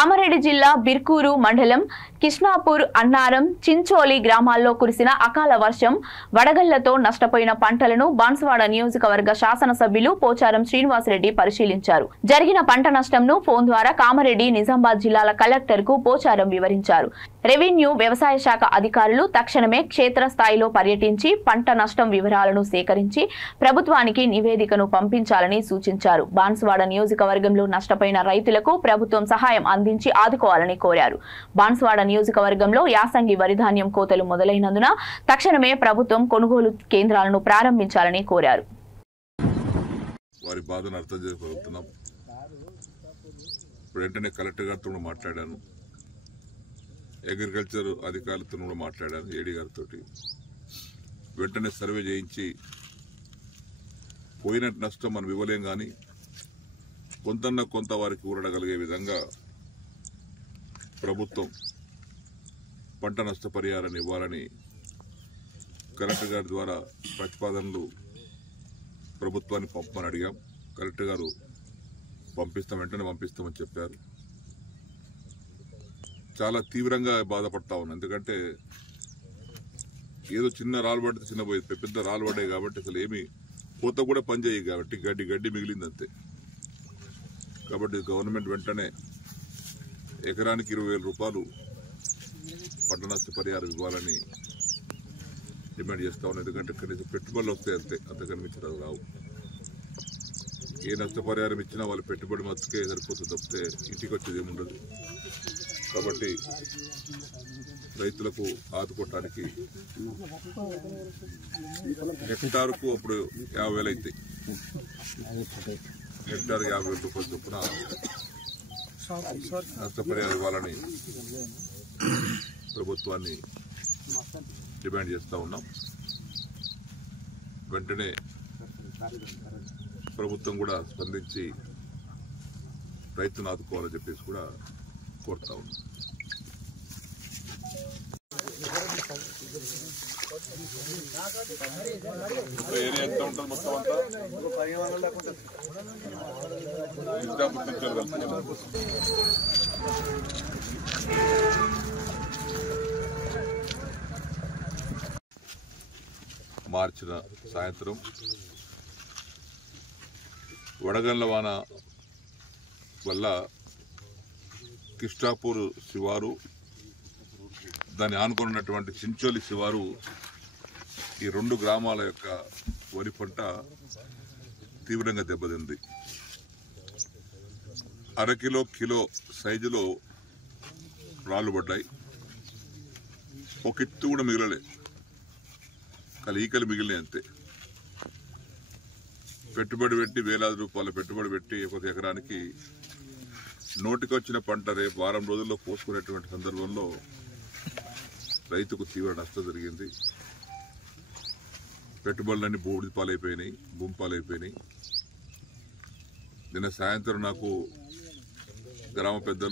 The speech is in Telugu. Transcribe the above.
కామారెడ్డి జిల్లా బిర్కూరు మండలం కిష్నాపూర్ అన్నారం చించోలి గ్రామాల్లో కురిసిన అకాల వర్షం వడగళ్లతో నష్టపోయిన పంటలను బాన్సువాడ నియోజకవర్గ శాసనసభ్యులు పోచారం శ్రీనివాసరెడ్డి పరిశీలించారు. జరిగిన పంట నష్టంను ఫోన్ ద్వారా కామారెడ్డి నిజామాబాద్ జిల్లాల కలెక్టర్కు పోచారం వివరించారు. రెవెన్యూ వ్యవసాయ శాఖ అధికారులు తక్షణమే క్షేత్రస్థాయిలో పర్యటించి పంట నష్టం వివరాలను సేకరించి ప్రభుత్వానికి నివేదికను పంపించాలని సూచించారు. బాన్సువాడ నియోజకవర్గంలో నష్టపోయిన రైతులకు ప్రభుత్వం సహాయం అందించి ఆదుకోవాలని కోరారు. బాన్సువాడ నియోజకవర్గంలో యాసంగి వరి ధాన్యం కోతలు మొదలైనందున తక్షణమే ప్రభుత్వం కొనుగోలు కేంద్రాలను ప్రారంభించాలని కోరారు. వారి బాధను అర్థం చేసుకోగలుగుతున్నాం. వెంటనే కలెక్టర్ గారితో మాట్లాడాను, అగ్రికల్చర్ అధికారులతో కూడా మాట్లాడాను, ఏడీ గారితో. వెంటనే సర్వే చేయించి పోయిన నష్టం మనం ఇవ్వలేం, కానీ కొంత వారికి ఊరడగలిగే విధంగా ప్రభుత్వం పంట నష్టపరిహారాన్ని ఇవ్వాలని కలెక్టర్ గారి ద్వారా ప్రతిపాదనలు ప్రభుత్వాన్ని పంపమని అడిగాం. కలెక్టర్ గారు వెంటనే పంపిస్తామని చెప్పారు. చాలా తీవ్రంగా బాధపడతా ఉన్నాం. ఎందుకంటే ఏదో చిన్న రాళ్ళు పడితే చిన్న పోయింది, పెద్ద రాళ్ళు పడ్డాయి కాబట్టి అసలు ఏమి కోత కూడా పనిచేయదు, కాబట్టి గడ్డి మిగిలింది అంతే. కాబట్టి గవర్నమెంట్ వెంటనే ఎకరానికి 20,000 రూపాయలు పంట నష్ట పరిహారం ఇవ్వాలని డిమాండ్ చేస్తా ఉన్నాం. ఎందుకంటే కనీసం పెట్టుబడులు వస్తాయి అంతే, అంతకని మించిన రావు. ఏ నష్టపరిహారం ఇచ్చినా వాళ్ళ పెట్టుబడి మత్తుకే సరిపోతుంది తప్పితే ఇంటికి వచ్చేది ఏముండదు. కాబట్టి రైతులకు ఆదుకోవటానికి హెక్టార్కు అప్పుడు 50,000 అవుతాయి. హెక్టార్ 50,000 రూపాయల చొప్పున నష్టపరిహారం ఇవ్వాలని ప్రభుత్వాన్ని డిమాండ్ చేస్తూ ఉన్నాం. వెంటనే ప్రభుత్వం కూడా స్పందించి రైతును ఆదుకోవాలని చెప్పేసి కూడా కోరుతా ఉన్నాం. ఏరియా ఎంత ఉంటుంది మొత్తం అంతా? మార్చిన సాయంత్రం వడగళ్ల వాన వల్ల కిష్టాపూర్ శివారు, దాన్ని ఆనుకున్నటువంటి చించోలి శివారు, ఈ 2 గ్రామాల యొక్క వరి పంట తీవ్రంగా దెబ్బతింది. కిలో సైజులో రాళ్ళు పడ్డాయి. ఒక ఎత్తు కూడా మిగలలే, ఈకలు మిగిలినాయి అంతే. పెట్టుబడి పెట్టి వేలాది రూపాయల పెట్టుబడి పెట్టి ఒక ఎకరానికి నోటికొచ్చిన పంట రేపు వారం రోజుల్లో కోసుకునేటువంటి సందర్భంలో రైతుకు తీవ్ర నష్టం జరిగింది. పెట్టుబడులన్నీ భూమి పాలైపోయినాయి. నిన్న సాయంత్రం నాకు గ్రామ పెద్దలు